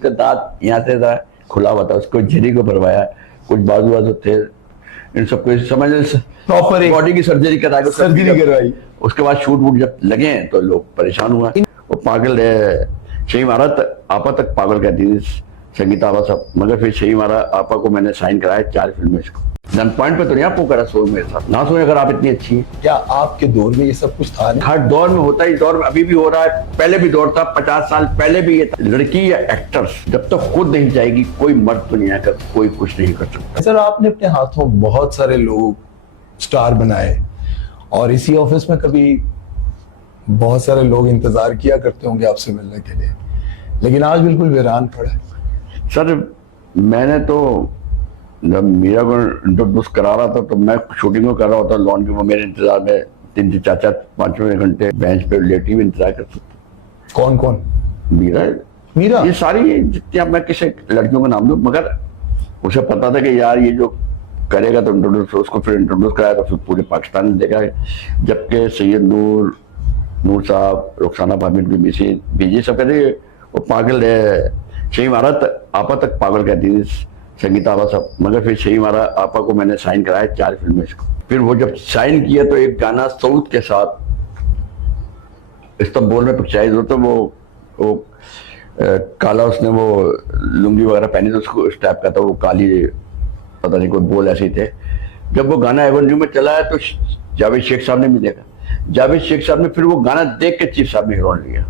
इसका दांत यहाँ से था खुला हुआ था, उसको झिरी को भरवाया, कुछ बाजू बाजू थे, इन सबको समझ प्रॉपर बॉडी की सर्जरी करवाई। उसके बाद शूट वूट जब लगे तो लोग परेशान हुआ। वो पागल है, सही मारा आपा तक पागल कहती थी संगीता आपा सब, मगर फिर सही मारा आपा को मैंने साइन कराया 4 फिल्में इसको। गन पॉइंट पे तो नहीं आपको करा सोए मेरे साथ, ना सोए अगर आप इतनी अच्छी है। क्या आपके दौर में ये सब कुछ था नहीं? हर दौर में होता है, इस दौर में अभी भी हो रहा है, पहले भी दौर था, 50 साल पहले भी ये था। लड़की या एक्टर्स जब तक खुद नहीं जाएगी, कोई मर्द दुनिया का कोई कुछ नहीं कर सकता। सर आपने अपने हाथों बहुत सारे लोग स्टार बनाए, और इसी ऑफिस में कभी बहुत सारे लोग इंतजार किया करते होंगे आपसे मिलने के लिए, लेकिन आज बिल्कुल वीरान पड़ा है। सर मैंने तो जब मीरा को इंट्रोड्यूस करा रहा था तो मैं शूटिंग में कर रहा होता लॉन की, वो मेरे इंतजार में 3 से 4 5 घंटे बेंच पे लेटी हुई इंतजार कर सकते। कौन कौन? मीरा ये सारी जितनी, अब मैं किसी लड़कियों का नाम दूं, मगर उसे पता था कि यार ये जो करेगा तो इंट्रोड्यूस, उसको फिर इंट्रोड्यूस कराया तो फिर पूरे पाकिस्तान ने देखा। जबकि सैयद नूर साहब, रुखसाना भाभी की मिसेज भेजी, सब कहते वो पागल है, सही मारा आपा तक पागल कहती थी संगीता आपा सब, मगर फिर सही मारा आपा को मैंने साइन कराया 4 फिल्में इसको। फिर वो जब साइन किया तो एक गाना साउथ के साथ इस्तांबुल में पिक्चराइज होता, वो काला उसने वो लुंगी वगैरह पहनी, तो उसको इस टाइप का था, वो काली पता नहीं कोई बोल ऐसे ही थे। जब वो गाना एवेन्यू में चला है तो जावेद शेख साहब ने भी देखा, जावेद शेख साहब ने फिर वो गाना देख के चीफ साहब ने हीरोइन लिया।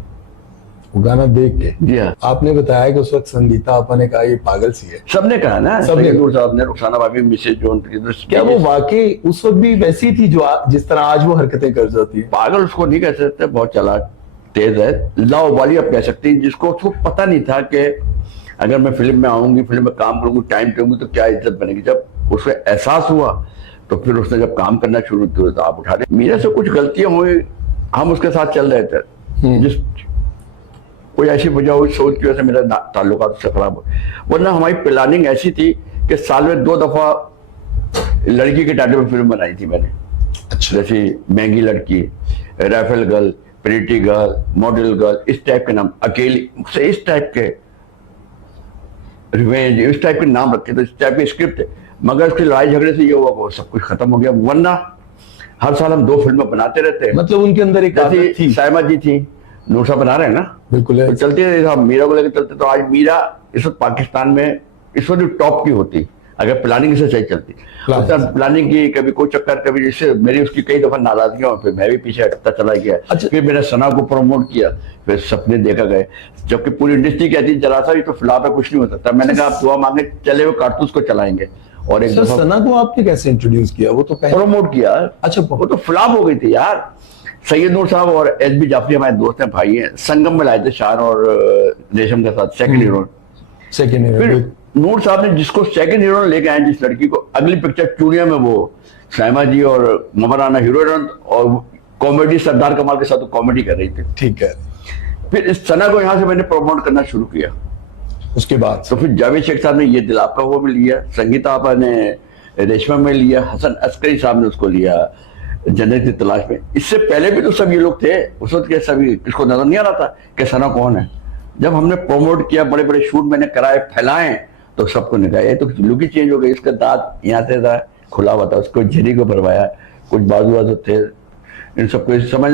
वो गाना देख के? जी हाँ। आपने बताया कि उस वक्त संगीता आपा ने कहा ये पागल सी है, सबने कहा ना, सबने, नूर साहब ने, रुखसाना भाभी मिसेज जो क्या वो वाकई उस वक्त भी वैसी थी जो जिस तरह आज वो हरकतें कर जाती है? पागल उसको नहीं कह सकते, बहुत चालाक तेज है, लावाली आप कह सकते हैं, जिसको उसको पता नहीं था कि अगर मैं फिल्म में आऊंगी, फिल्म में काम करूंगी, टाइम दूंगी तो क्या इज्जत बनेगी। जब उसे एहसास हुआ तो फिर उसने जब काम करना शुरू किया तो आप उठा रहे। मीरा से कुछ गलतियां हुई, हम उसके साथ चल रहे थे, जिस कोई ऐसी वजह हुई सोच की वजह से मेरा ताल्लुकात उससे खराब हो, वरना हमारी प्लानिंग ऐसी थी कि साल में 2 दफा लड़की के टाइटल में फिल्म बनाई थी मैंने। अच्छा। जैसे महंगी लड़की, rifle girl, pretty girl, model girl, इस टाइप के नाम, अकेली से इस टाइप के, रिवेंज, इस टाइप के नाम रखे, तो इस टाइप की स्क्रिप्ट है। मगर उसकी लड़ाई झगड़े से ये हुआ वो सब कुछ खत्म हो गया, वरना हर साल हम 2 फिल्में बनाते रहते। मतलब उनके अंदर एक आदत थी। साइमा जी थी, नूर साहब बना रहे हैं ना, बिल्कुल तो चलते रहे, मीरा को लेकर चलते। तो आज मीरा इस वक्त पाकिस्तान में इस वक्त टॉप की होती अगर प्लानिंग से सही चलती। प्लानिंग की कभी कोई चक्कर, कभी जिससे मेरी उसकी कई दफा नाराजगियां, फिर मैं भी पीछे हटता चला गया। अच्छा। फिर मैंने सना को प्रमोट किया, फिर सपने देखा गए, जबकि पूरी इंडस्ट्री कहती जरा सा भी तो फिलहाल पे कुछ नहीं हो सकता। मैंने कहा आप दुआ मांगे, चले हुए कारतूस को चलाएंगे। और एक दफा सना को आपने कैसे इंट्रोड्यूस किया? वो तो प्रमोट किया। अच्छा, वो तो फ्लॉप हो गई थी यार। सैयद नूर साहब और एसबी जाफरी हमारे दोस्त हैं, भाई हैं, संगम में लाए थे शान और रेशम के साथ सेकंड हीरो। फिर नूर साहब ने जिसको सेकंड हीरो लेके आए, जिस लड़की को, अगली पिक्चर चूड़िया में वो साइमा जी और ममराना हीरोइन, और कॉमेडी सरदार कमाल के साथ कॉमेडी कर रही थी। ठीक है। फिर इस सना को यहाँ से मैंने प्रमोट करना शुरू किया। उसके बाद तो फिर जावेद शेख साहब ने ये दिल आपका वो में लिया, संगीता आपा ने रेशमा में लिया, हसन अस्करी साहब ने उसको लिया जन्नत की तलाश में। इससे पहले भी तो सब ये लोग थे उस वक्त के, सभी किसको नजर नहीं आ रहा था कि सना कौन है। जब हमने प्रमोट किया, बड़े बड़े शूट मैंने कराए, फैलाए, तो सबको निकाला, ये तो लुक ही चेंज हो गई, इसका दांत यहाँ से था खुला हुआ था, उसको झिरी को भरवाया, कुछ बाजू बाजू थे, इन सबको समझ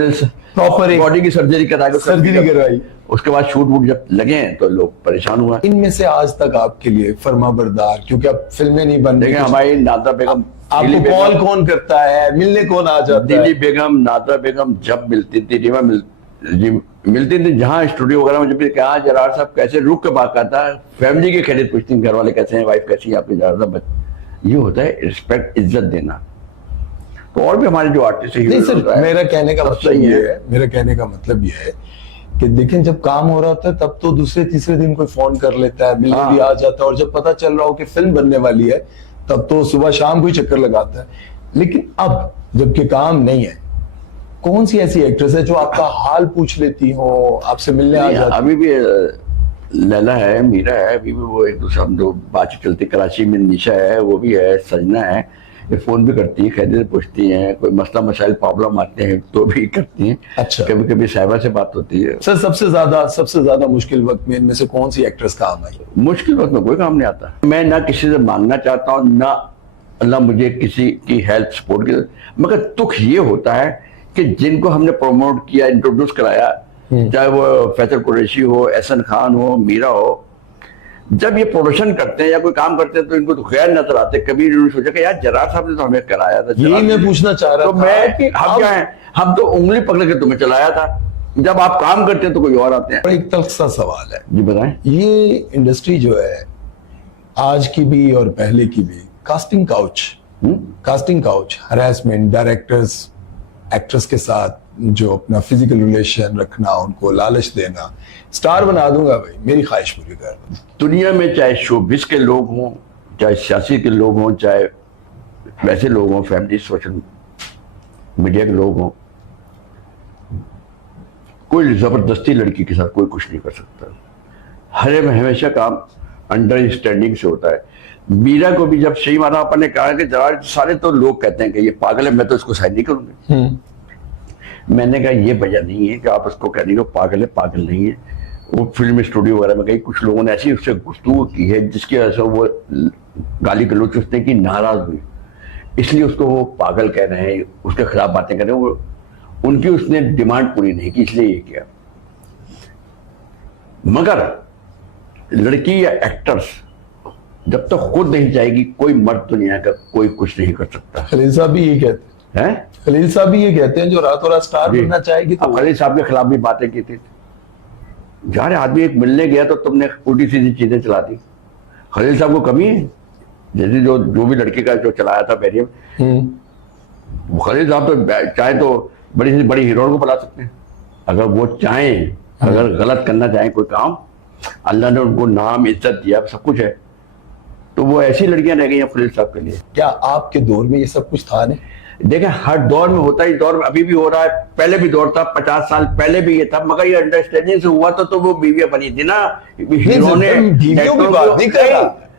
प्रॉपर बॉडी की सर्जरी करवाई। उसके बाद शूट वूट जब लगे तो लोग परेशान हुआ। इनमें से आज तक आपके लिए फर्मा बरदार, क्योंकि अब फिल्में नहीं बन रही, हमारी नादरा बेगम, आपको कॉल कौन करता है, मिलने कौन आ जाता है? दिल्ली बेगम, नादरा बेगम जब मिलती थी, रीमा मिलती थी, जहाँ स्टूडियो वगैरह में, जब भी कहा जरार साहब कैसे, रुक के बात करता है, फैमिली की खैरियत पूछती हैं, घर वाले कैसे हैं, वाइफ कैसी है आपकी, जरार साहब, ये होता है रिस्पेक्ट, इज्जत देना। तो और भी हमारे जो आर्टिस्ट नहीं सर, मेरा कहने का मतलब ये है कि देखें, जब काम हो रहा होता है तब तो दूसरे तीसरे दिन कोई फोन कर लेता है, मिलने भी आ जाता है, और जब पता चल रहा हो कि फिल्म बनने वाली है तब तो सुबह शाम कोई चक्कर लगाता है। लेकिन अब जबकि काम नहीं है, कौन सी ऐसी एक्ट्रेस है जो आपका हाल पूछ लेती हो, आपसे मिलने आ जाती? अभी भी लैला है, मीरा है, अभी भी वो एक दूसरा हम जो बातचीत चलती, कराची में निशा है, वो भी है, सजना है, ये फोन भी करती है, खैरियत से पूछती हैं, कोई मसला मसाइल प्रॉब्लम आते हैं तो भी करती हैं। अच्छा। कभी कभी साहिबा से बात होती है। सर सबसे ज्यादा मुश्किल वक्त में इनमें से कौन सी एक्ट्रेस काम आई? मुश्किल वक्त में कोई काम नहीं आता। मैं ना किसी से मांगना चाहता हूँ, ना अल्लाह मुझे किसी की हेल्प सपोर्ट की, मगर दुख ये होता है कि जिनको हमने प्रमोट किया, इंट्रोड्यूस कराया, चाहे वो फैसल कुरैशी हो, एहसन खान हो, मीरा हो, जब ये प्रोडक्शन करते हैं या कोई काम करते हैं तो इनको तो गैर नजर आते। कभी इन्होंने सोचा कि यार जरार साहब ने तो हमें कराया था, यही मैं पूछना चाह रहा तो था मैं कि हम क्या है, हम तो उंगली पकड़ के तुम्हें चलाया था, जब आप काम करते हैं तो कोई और आते हैं। एक तल्ख सा सवाल है, जी बताएं। ये इंडस्ट्री जो है आज की भी और पहले की भी, casting couch harassment, directors actress के साथ जो अपना फिजिकल रिलेशन रखना, उनको लालच देना, स्टार बना दूंगा भाई, मेरी ख्वाहिश पूरी कर दो। दुनिया में चाहे शोबिस के लोग हों, चाहे सियासी के लोग हों, चाहे वैसे लोग हों, फैमिली सोशल मीडिया के लोग हों, कोई जबरदस्ती लड़की के साथ कोई कुछ नहीं कर सकता। हमेशा काम अंडरस्टैंडिंग से होता है। मीरा को भी जब सही माना अपन ने कहा कि जरा सारे तो लोग कहते हैं कि ये पागल है, मैं तो इसको साइन नहीं करूंगी। मैंने कहा ये वजह नहीं है कि आप उसको कहने को पागल है, पागल नहीं है। वो फिल्म स्टूडियो वगैरह में गई, कुछ लोगों ने ऐसी उससे गुफ्तगू की है जिसकी वजह से वो गाली गलौच उसने की, नाराज हुई, इसलिए उसको वो पागल कह रहे हैं, उसके खिलाफ बातें कर रहे हैं। वो उनकी उसने डिमांड पूरी नहीं की, इसलिए ये किया। मगर लड़की या एक्टर्स जब तक खुद नहीं जाएगी, कोई मर्द दुनिया का कोई कुछ नहीं कर सकता। खलील साहब भी ये कहते हैं, खलील साहब भी ये कहते हैं जो रातों रात स्टार बनना चाहेगी तो। खलील साहब के खिलाफ भी बातें की थी। यार आदमी एक मिलने गया तो तुमने उल्टी सीधी चीजें चला दी। खलील साहब को कमी है, जैसे जो भी लड़के का जो चलाया था बैरियम, खलील साहब तो चाहे तो बड़ी से बड़ी हीरोइन को बुला सकते हैं अगर वो चाहें। अगर गलत करना चाहें कोई काम, अल्लाह ने उनको नाम इज्जत दिया, सब कुछ है, तो वो ऐसी लड़कियां रह गई हैं खलील साहब के लिए। क्या आपके दौर में ये सब कुछ था नहीं? देखें हर दौर में होता है, इस दौर में अभी भी हो रहा है, पहले भी दौर था, 50 साल पहले भी ये था, मगर ये अंडरस्टैंडिंग से हुआ तो वो बीवियां बनी थी ना। हीरो ने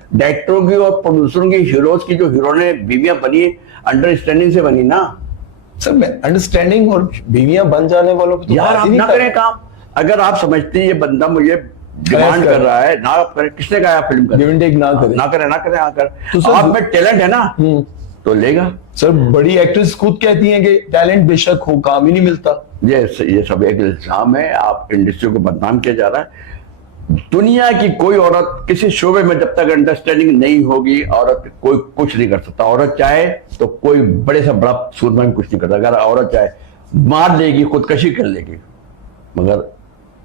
डायरेक्टरों की और प्रोड्यूसरों की, हीरोज की जो हीरो ने बीवियां बनी, अंडरस्टैंडिंग से बनी ना। सर मैं अंडरस्टैंडिंग और बीवियां बन जाने वालों की तो यार आप ना करें काम। अगर आप समझते हैं ये बंदा मुझे डिमांड कर रहा है, ना आप करें। किसने कहा फिल्म कर ना करें आकर, तो आप में टैलेंट है ना तो लेगा। सर बड़ी एक्ट्रेस खुद कहती हैं कि टैलेंट बेशक हो, काम ही नहीं मिलता। ये सब एक इल्जाम है, आप इंडस्ट्री को बदनाम किया जा रहा है। दुनिया की कोई औरत किसी शोबे में जब तक अंडरस्टैंडिंग नहीं होगी, औरत कोई कुछ नहीं कर सकता। औरत चाहे तो कोई बड़े से बड़ा सूरमा भी कुछ नहीं करता। अगर औरत चाहे मार लेगी, खुदकशी कर लेगी, मगर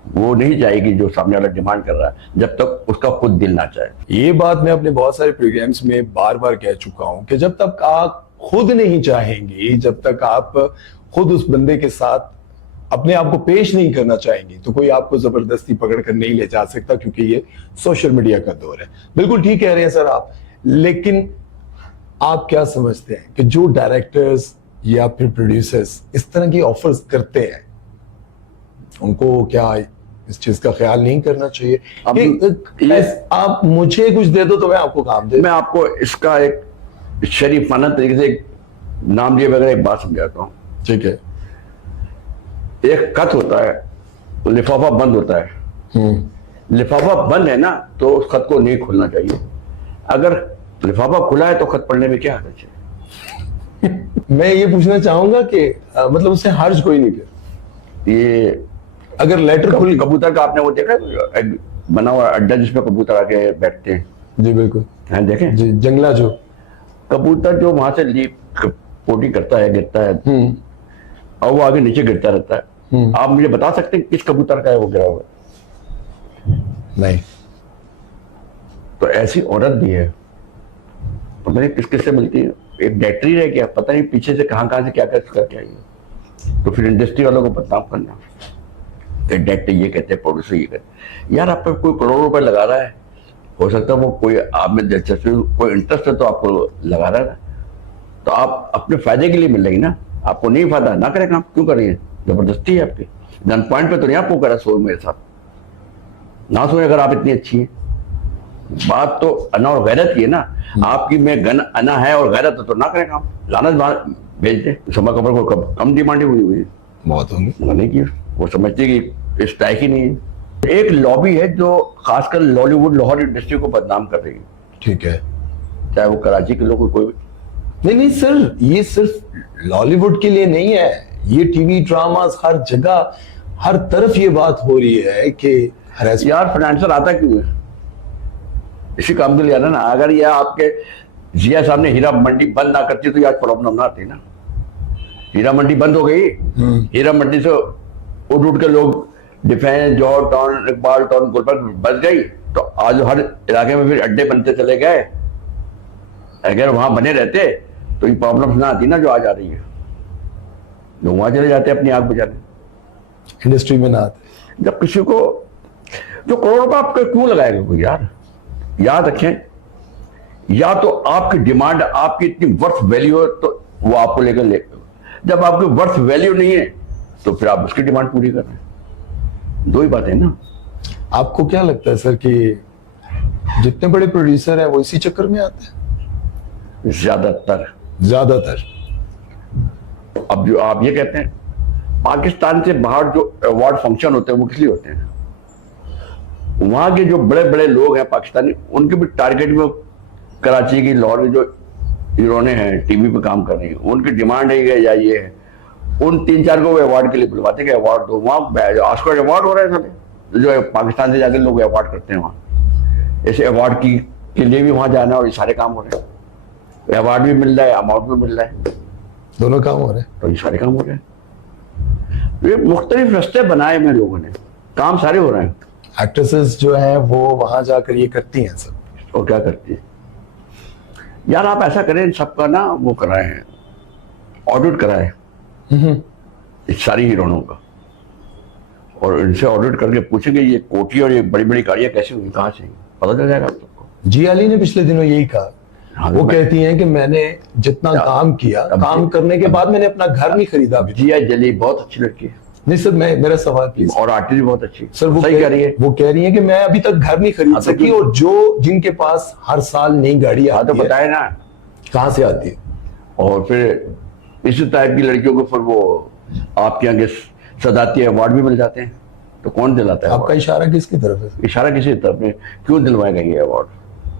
वो नहीं जाएगी जो सामने वाला डिमांड कर रहा है, जब तक उसका खुद दिल ना चाहे। ये बात मैं अपने बहुत सारे प्रोग्राम्स में बार बार कह चुका हूं कि जब तक आप खुद नहीं चाहेंगे, जब तक आप खुद उस बंदे के साथ अपने आप को पेश नहीं करना चाहेंगे, तो कोई आपको जबरदस्ती पकड़ कर नहीं ले जा सकता, क्योंकि ये सोशल मीडिया का दौर है। बिल्कुल ठीक कह रहे हैं सर आप, लेकिन आप क्या समझते हैं कि जो डायरेक्टर्स या फिर प्रोड्यूसर्स इस तरह की ऑफर्स करते हैं, उनको क्या इस चीज का ख्याल नहीं करना चाहिए कि आप मुझे कुछ दे दो तो मैं आपको काम दे? मैं आपको इसका एक शरीफाना तरीके से एक नाम लिए बगैर एक बात समझाता हूँ। ठीक है। एक खत होता है, लिफाफा बंद होता है। लिफाफा बंद है ना तो उस खत को नहीं खोलना चाहिए। अगर लिफाफा खुला है तो खत पढ़ने में क्या हर्ज है? मैं ये पूछना चाहूंगा कि मतलब उससे हर्ज कोई नहीं कर। ये अगर लेटर खुल, कबूतर का आपने वो देखा एक बना हुआ अड्डा जिसमें कबूतर आके बैठते हैं? जी बिल्कुल, हाँ देखें जी, जंगला जो कबूतर जो वहां से पोटी करता है, गिरता है और वो आगे नीचे गिरता रहता है। आप मुझे बता सकते हैं किस कबूतर का है वो गिरा हुआ? नहीं। तो ऐसी औरत भी है, पता नहीं किस किस से मिलती है, एक डायरेक्टरी है क्या, पता नहीं पीछे से कहां से क्या करके आई है। तो फिर इंडस्ट्री वालों को बदनाम करना, डायरेक्टर ये कहते हैं, प्रोड्यूसर ये कहते हैं। यार आप पे कोई करोड़ों रुपए लगा रहा है, हो सकता है वो कोई आप में दिलचस्पी, कोई इंटरेस्ट है तो आपको लगा रहा है, तो आप अपने फायदे के लिए मिल रही ना। आपको नहीं फायदा ना करें काम, क्यों कर रही है? जबरदस्ती है आपकी। गन पॉइंट पे तो नहीं आपको करा, सो मेरे साथ ना सोए अगर आप इतनी अच्छी हैं। बात तो अना और गैरत की है ना। आपकी में गन अना है और गैरत है तो ना करें काम, लानत बाहर भेज दे। शोभा कपूर को कम डिमांड हुई हुई बहुत होंगी। नहीं की, वो समझती कि इस टाइप ही नहीं है। एक लॉबी है जो खासकर लॉलीवुड लाहौर इंडस्ट्री को बदनाम कर रही है, ठीक है। चाहे वो कराची के लोग कोई। नहीं सर, ये सिर्फ लॉलीवुड के लिए नहीं है, ये टीवी ड्रामास हर जगह हर तरफ ये बात हो रही है कि यार फाइनेंसर आता क्यों है? इसी काम के लिए आना ना। अगर ये आपके जिया साहब ने हीरा मंडी बंद ना करती तो आज प्रॉब्लम ना आती ना। हीरा मंडी बंद हो गई, हीरा मंडी से उठ के लोग डिफेंस, जौहर टाउन, इकबाल टाउन, गुलबर्ग बस गई, तो आज हर इलाके में फिर अड्डे बनते चले गए। अगर वहां बने रहते तो ये प्रॉब्लम ना आती ना जो आज आ रही है। लोग वहां चले जाते अपनी आग बुझाने, इंडस्ट्री में ना आते। जब किसी को जो करोड़ रुपया आपको क्यों लगाएगा कोई यार? याद रखें, या तो आपकी डिमांड आपकी इतनी वर्थ वैल्यू है तो वो आपको लेकर ले, जब आपकी वर्थ वैल्यू नहीं है तो फिर आप उसकी डिमांड पूरी कर रहे हैं। दो ही बात है ना। आपको क्या लगता है सर कि जितने बड़े प्रोड्यूसर हैं वो इसी चक्कर में आते हैं? ज्यादातर। अब जो आप ये कहते हैं, पाकिस्तान से बाहर जो अवार्ड फंक्शन होते हैं वो किस लिए होते हैं? वहां के जो बड़े बड़े लोग हैं पाकिस्तानी, उनके भी टारगेट में कराची की, लाहौर की जो हीरोने हैं टीवी पे काम कर रही हैं, उनकी डिमांड है या ये है, उन 3-4 को वो अवार्ड के लिए बुलवाते हैं, अवार्ड दो। वहाँ ऑस्कर अवार्ड हो रहे हैं सारे, जो पाकिस्तान से जाकर लोग अवार्ड करते हैं वहाँ। ऐसे अवार्ड के लिए भी वहां जाना और ये सारे काम हो रहे हैं, अवार्ड भी मिल रहा है, अमाउंट भी मिल रहा है, दोनों काम हो रहे हैं, तो ये सारे काम हो रहे हैं। ये मुख्तलिफ रास्ते बनाए में लोगों ने, काम सारे हो रहे हैं। एक्ट्रेसेस जो हैं वो वहां जाकर ये करती हैं सब। और क्या करती है यार? आप ऐसा करें, इन सबका ना वो कराए हैं, ऑडिट कराए इस सारी हीरोइनों का, और इनसे ऑडिट करके पूछेंगे ये कोठी और ये बड़ी बड़ी गाड़ियां कैसी हुई, कहाँ से, पता चल जाएगा आप सबको। जी अली ने पिछले दिनों यही कहा। हाँ, वो कहती हैं कि मैंने जितना काम किया, काम करने के बाद मैंने अपना घर नहीं खरीदा अभी। जिया जली बहुत अच्छी लड़की है। नहीं सर, मेरा सवाल प्लीज। और आर्टिस्ट भी बहुत अच्छी सर, वो सही कह रही है। वो कह रही है कि मैं अभी तक घर नहीं खरीद सकी, और जो जिनके पास हर साल नई गाड़ी आती तो बताए ना कहाँ से आती है। और फिर इसी टाइप की लड़कियों को फिर वो आपके आगे सदाती अवार्ड भी मिल जाते हैं, तो कौन दिलाता है? आपका इशारा किसकी तरफ है? इशारा किसी तरफ में, क्यों दिलवाएगा ये अवार्ड?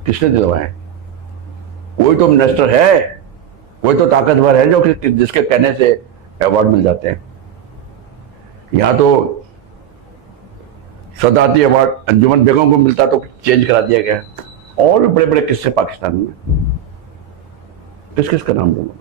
किसने दिलवाए? कोई तो मिनिस्टर है, कोई तो ताकतवर है जो जिसके कहने से अवार्ड मिल जाते हैं। यहाँ तो सदाती अवार्ड अंजुमन बेगम को मिलता तो चेंज करा दिया गया। और भी बड़े बड़े किस्से पाकिस्तान में, किस किस का नाम दूंगा?